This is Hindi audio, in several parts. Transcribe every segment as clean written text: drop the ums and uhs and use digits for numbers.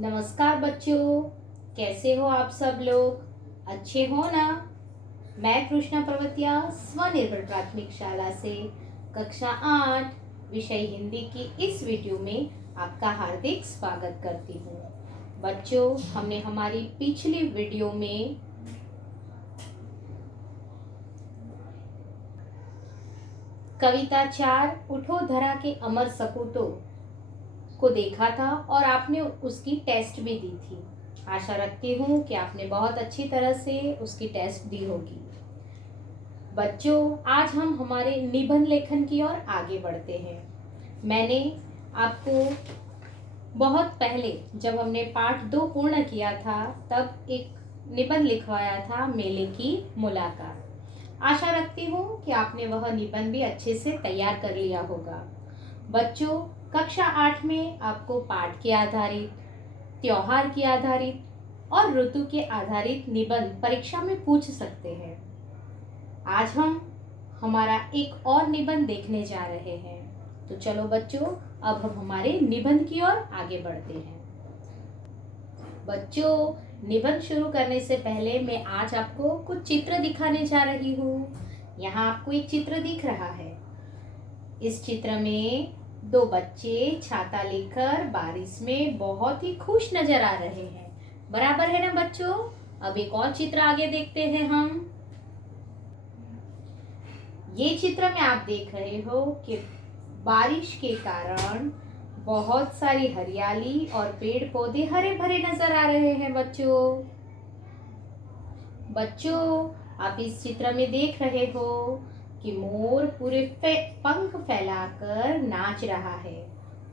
नमस्कार बच्चों, कैसे हो आप सब लोग? अच्छे हो ना? मैं कृष्णा पर्वतिया स्वनिर्भर प्राथमिक शाला से कक्षा 8 विषय हिंदी की इस वीडियो में आपका हार्दिक स्वागत करती हूँ। बच्चों, हमने हमारी पिछली वीडियो में कविता 4 उठो धरा के अमर सपूतों को देखा था और आपने उसकी टेस्ट भी दी थी। आशा रखती हूँ कि आपने बहुत अच्छी तरह से उसकी टेस्ट दी होगी। बच्चों, आज हम हमारे निबंध लेखन की ओर आगे बढ़ते हैं। मैंने आपको बहुत पहले जब हमने पाठ 2 पूर्ण किया था तब एक निबंध लिखवाया था, मेले की मुलाकात। आशा रखती हूँ कि आपने वह निबंध भी अच्छे से तैयार कर लिया होगा। बच्चों, कक्षा 8 में आपको पाठ के आधारित, त्योहार के आधारित और ऋतु के आधारित निबंध परीक्षा में पूछ सकते हैं। आज हम हमारा एक और निबंध देखने जा रहे हैं। तो चलो बच्चों, अब हम हमारे निबंध की ओर आगे बढ़ते हैं। बच्चों, निबंध शुरू करने से पहले मैं आज आपको कुछ चित्र दिखाने जा रही हूँ। यहाँ आपको एक चित्र दिख रहा है। इस चित्र में 2 बच्चे छाता लेकर बारिश में बहुत ही खुश नजर आ रहे हैं। बराबर है ना बच्चों? अब एक और चित्र आगे देखते हैं हम। ये चित्र में आप देख रहे हो कि बारिश के कारण बहुत सारी हरियाली और पेड़ पौधे हरे भरे नजर आ रहे हैं। बच्चों, आप इस चित्र में देख रहे हो कि मोर पूरे पंख फैलाकर नाच रहा है।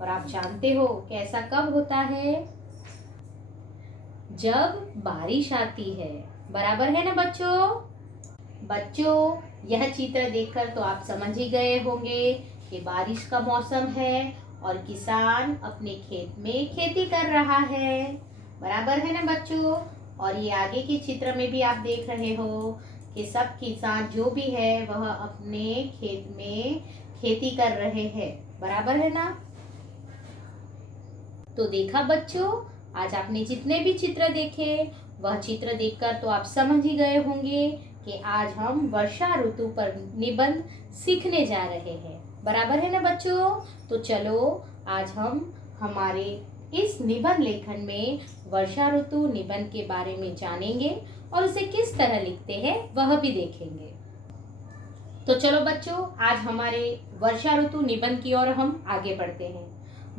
और आप जानते हो कि ऐसा कब होता है? जब बारिश आती है। बराबर है ना बच्चों, यह चित्र देखकर तो आप समझ ही गए होंगे कि बारिश का मौसम है और किसान अपने खेत में खेती कर रहा है। बराबर है ना बच्चों? और ये आगे के चित्र में भी आप देख रहे हो कि सब किसान जो भी है वह अपने खेत में खेती कर रहे हैं। बराबर है ना? तो देखा बच्चों, आज आपने जितने भी चित्र देखे वह चित्र देखकर तो आप समझ ही गए होंगे कि आज हम वर्षा ऋतु पर निबंध सीखने जा रहे हैं। बराबर है ना बच्चों? तो चलो आज हम हमारे इस निबंध लेखन में वर्षा ऋतु निबंध के बारे में जानेंगे और उसे किस तरह लिखते हैं वह भी देखेंगे। तो चलो बच्चों, आज हमारे वर्षा ऋतु निबंध की ओर हम आगे बढ़ते हैं।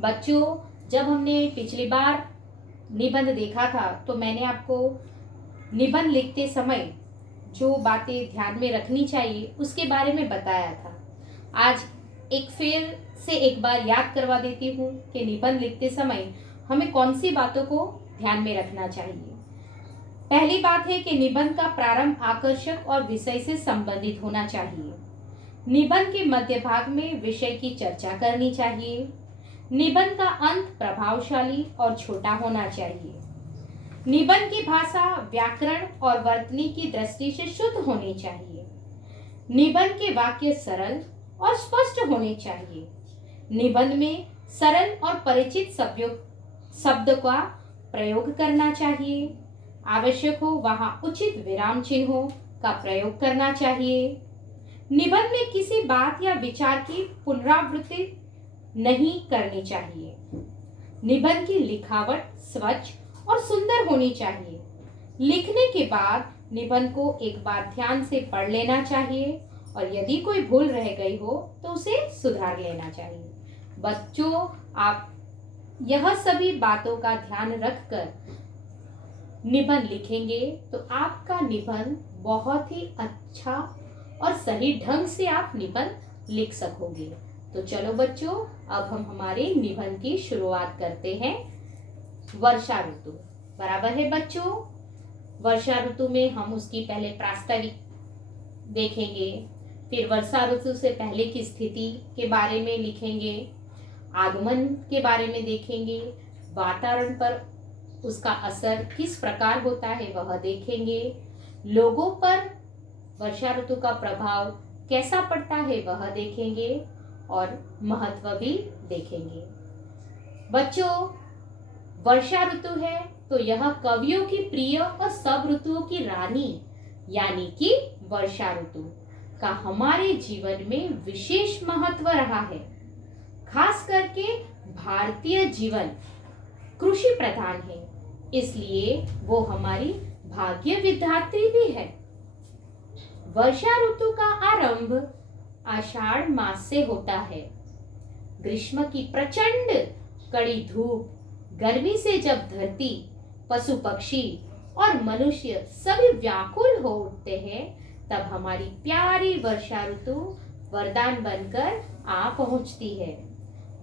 बच्चों, जब हमने पिछली बार निबंध देखा था तो मैंने आपको निबंध लिखते समय जो बातें ध्यान में रखनी चाहिए उसके बारे में बताया था। आज फिर से एक बार याद करवा देती हूँ कि निबंध लिखते समय हमें कौन सी बातों को ध्यान में रखना चाहिए। पहली बात है कि निबंध का प्रारंभ आकर्षक और विषय से संबंधित होना चाहिए। निबंध के मध्य भाग में विषय की चर्चा करनी चाहिए। निबंध का अंत प्रभावशाली और छोटा होना चाहिए। निबंध की भाषा व्याकरण और वर्तनी की दृष्टि से शुद्ध होनी चाहिए। निबंध के वाक्य सरल और स्पष्ट होने चाहिए। निबंध में सरल और परिचित शब्द का प्रयोग करना चाहिए। आवश्यक हो वहां उचित विराम चिन्हों का प्रयोग करना चाहिए। निबंध में किसी बात या विचार की पुनरावृत्ति नहीं करनी चाहिए। निबंध की लिखावट स्वच्छ और सुंदर होनी चाहिए। लिखने के बाद निबंध को एक बार ध्यान से पढ़ लेना चाहिए और यदि कोई भूल रह गई हो तो उसे सुधार लेना चाहिए। बच्चों, आप यह सभी बातों का ध्यान रखकर निबंध लिखेंगे तो आपका निबंध बहुत ही अच्छा और सही ढंग से आप निबंध लिख सकोगे। तो चलो बच्चों, अब हम हमारे निबंध की शुरुआत करते हैं। वर्षा ऋतु। बराबर है बच्चों? वर्षा ऋतु में हम उसकी पहले प्रास्ताविक देखेंगे, फिर वर्षा ऋतु से पहले की स्थिति के बारे में लिखेंगे, आगमन के बारे में देखेंगे, वातावरण पर उसका असर किस प्रकार होता है वह देखेंगे, लोगों पर वर्षा ऋतु का प्रभाव कैसा पड़ता है वह देखेंगे और महत्व भी देखेंगे। बच्चों, वर्षा ऋतु है तो यह कवियों की प्रिय और सब ऋतुओं की रानी यानी कि वर्षा ऋतु का हमारे जीवन में विशेष महत्व रहा है। खास करके भारतीय जीवन कृषि प्रधान है, इसलिए वो हमारी भाग्य विधात्री भी है। वर्षा ऋतु का आरंभ आषाढ़ मास से होता है। ग्रीष्म की प्रचंड कड़ी धूप, गर्मी से जब धरती, पशु पक्षी और मनुष्य सभी व्याकुल हो उठते हैं, तब हमारी प्यारी वर्षा ऋतु वरदान बनकर आ पहुंचती है।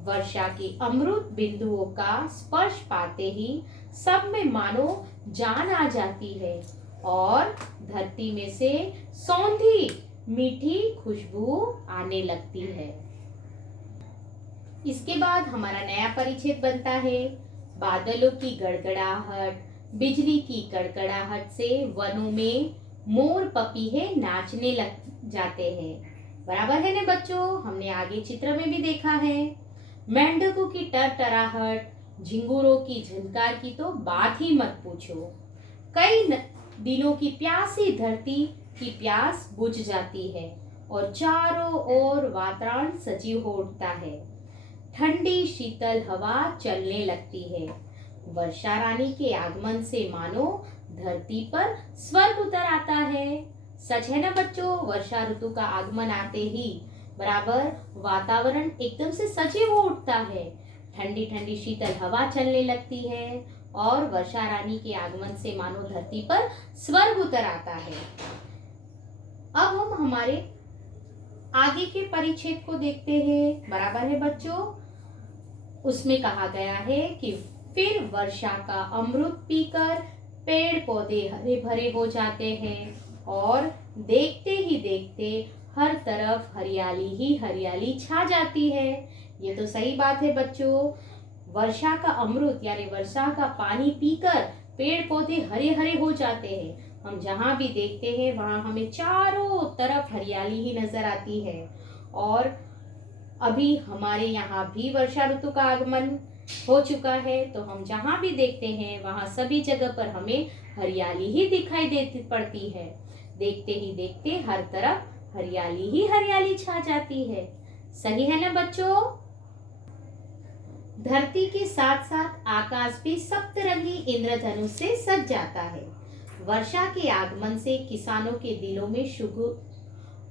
वर्षा की अमृत बिंदुओं का स्पर्श पाते ही सब में मानो जान आ जाती है और धरती में से सौंधी मीठी खुशबू आने लगती है। इसके बाद हमारा नया परिच्छेद बनता है। बादलों की गड़गड़ाहट, बिजली की कड़कड़ाहट से वनों में मोर पपीहे नाचने लग जाते हैं। बराबर है ना बच्चों? हमने आगे चित्र में भी देखा है। मेंढकों की टरटराहट, झिंगुरों की झनकार की तो बात ही मत पूछो। कई दिनों की प्यासी धरती की प्यास बुझ जाती है और चारों ओर वातावरण सजीव हो उठता है। ठंडी शीतल हवा चलने लगती है। वर्षा रानी के आगमन से मानो धरती पर स्वर्ग उतर आता है। सच है ना बच्चों? वर्षा ऋतु का आगमन आते ही बराबर वातावरण एकदम से सजीव हो उठता है। ठंडी ठंडी शीतल हवा चलने लगती है और वर्षा रानी के आगमन से मानो धरती पर स्वर्ग उतर आता है। अब हम हमारे आगे के परिच्छेद को देखते हैं। बराबर है बच्चों? उसमें कहा गया है कि फिर वर्षा का अमृत पीकर पेड़ पौधे हरे भरे हो जाते हैं और देखते ही देखते हर तरफ हरियाली ही हरियाली छा जाती है। ये तो सही बात है बच्चों। वर्षा का अमृत यानी वर्षा का पानी पीकर पेड़ पौधे हरे हरे हो जाते हैं। हम जहाँ भी देखते हैं वहाँ हमें चारों तरफ हरियाली ही नजर आती है। और अभी हमारे यहाँ भी वर्षा ऋतु का आगमन हो चुका है, तो हम जहाँ भी देखते हैं वहाँ सभी जगह पर हमें हरियाली ही दिखाई देती पड़ती है। देखते ही देखते हर तरफ हरियाली ही हरियाली छा जाती है। सही है ना बच्चों? धरती के साथ साथ आकाश भी सप्तरंगी इंद्रधनुष से सज जाता है। वर्षा के आगमन से किसानों के दिलों में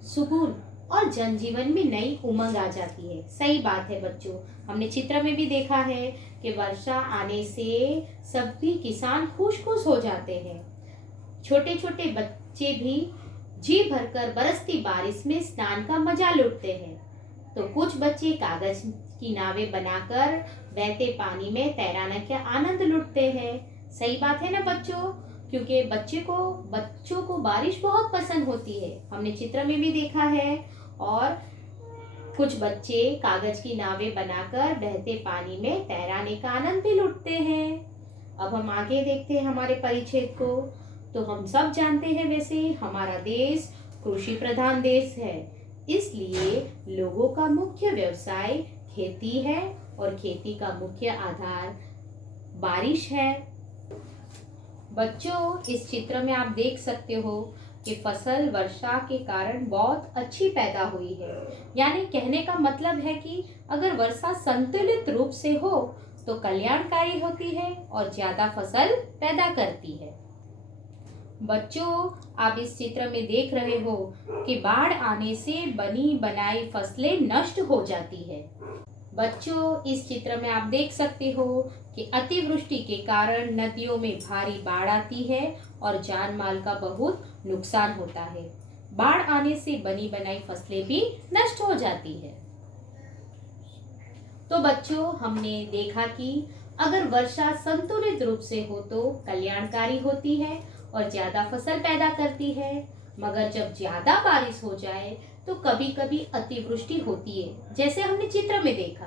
सुकून और जनजीवन में नई उमंग आ जाती है। सही बात है बच्चों। हमने चित्र में भी देखा है कि वर्षा आने से सभी किसान खुश हो जाते हैं। छोटे छोटे बच्चे भी जी भरकर बरसती बारिश में स्नान का मजा लूटते हैं, तो कुछ बच्चे कागज की नावें बनाकर बहते पानी में तैराने का आनंद लूटते हैं। सही बात है ना बच्चों? क्योंकि बच्चों को बारिश बहुत पसंद होती है। हमने चित्र में भी देखा है। और कुछ बच्चे कागज की नावें बनाकर बहते पानी में तैराने का आनंद भी लूटते हैं। अब हम आगे देखते हैं हमारे परिच्छेद को। तो हम सब जानते हैं वैसे हमारा देश कृषि प्रधान देश है, इसलिए लोगों का मुख्य व्यवसाय खेती है और खेती का मुख्य आधार बारिश है। बच्चों, इस चित्र में आप देख सकते हो कि फसल वर्षा के कारण बहुत अच्छी पैदा हुई है। यानी कहने का मतलब है कि अगर वर्षा संतुलित रूप से हो तो कल्याणकारी होती है और ज्यादा फसल पैदा करती है। बच्चों, आप इस चित्र में देख रहे हो कि बाढ़ आने से बनी बनाई फसलें नष्ट हो जाती है। बच्चों, इस चित्र में आप देख सकते हो कि अतिवृष्टि के कारण नदियों में भारी बाढ़ आती है और जान माल का बहुत नुकसान होता है। बाढ़ आने से बनी बनाई फसलें भी नष्ट हो जाती है। तो बच्चों, हमने देखा कि अगर वर्षा संतुलित रूप से हो तो कल्याणकारी होती है और ज्यादा फसल पैदा करती है, मगर जब ज्यादा बारिश हो जाए तो कभी कभी अतिवृष्टि होती है। जैसे हमने चित्र में देखा,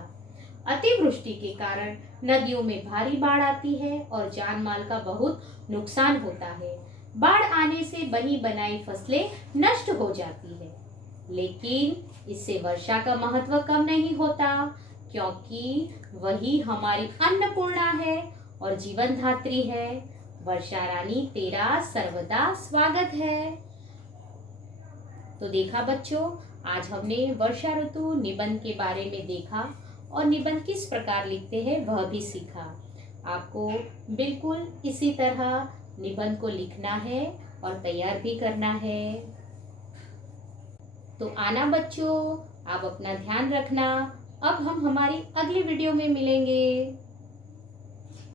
अतिवृष्टि के कारण नदियों में भारी बाढ़ आती है और जान माल का बहुत नुकसान होता है। बाढ़ आने से बनी बनाई फसलें नष्ट हो जाती है, लेकिन इससे वर्षा का महत्व कम नहीं होता, क्योंकि वही हमारी अन्नपूर्णा है और जीवन धात्री है। वर्षा रानी तेरा सर्वदा स्वागत है। तो देखा बच्चों, आज हमने वर्षा ऋतु निबंध के बारे में देखा और निबंध किस प्रकार लिखते हैं वह भी सीखा। आपको बिल्कुल इसी तरह निबंध को लिखना है और तैयार भी करना है। तो आना बच्चों, आप अपना ध्यान रखना। अब हम हमारी अगली वीडियो में मिलेंगे।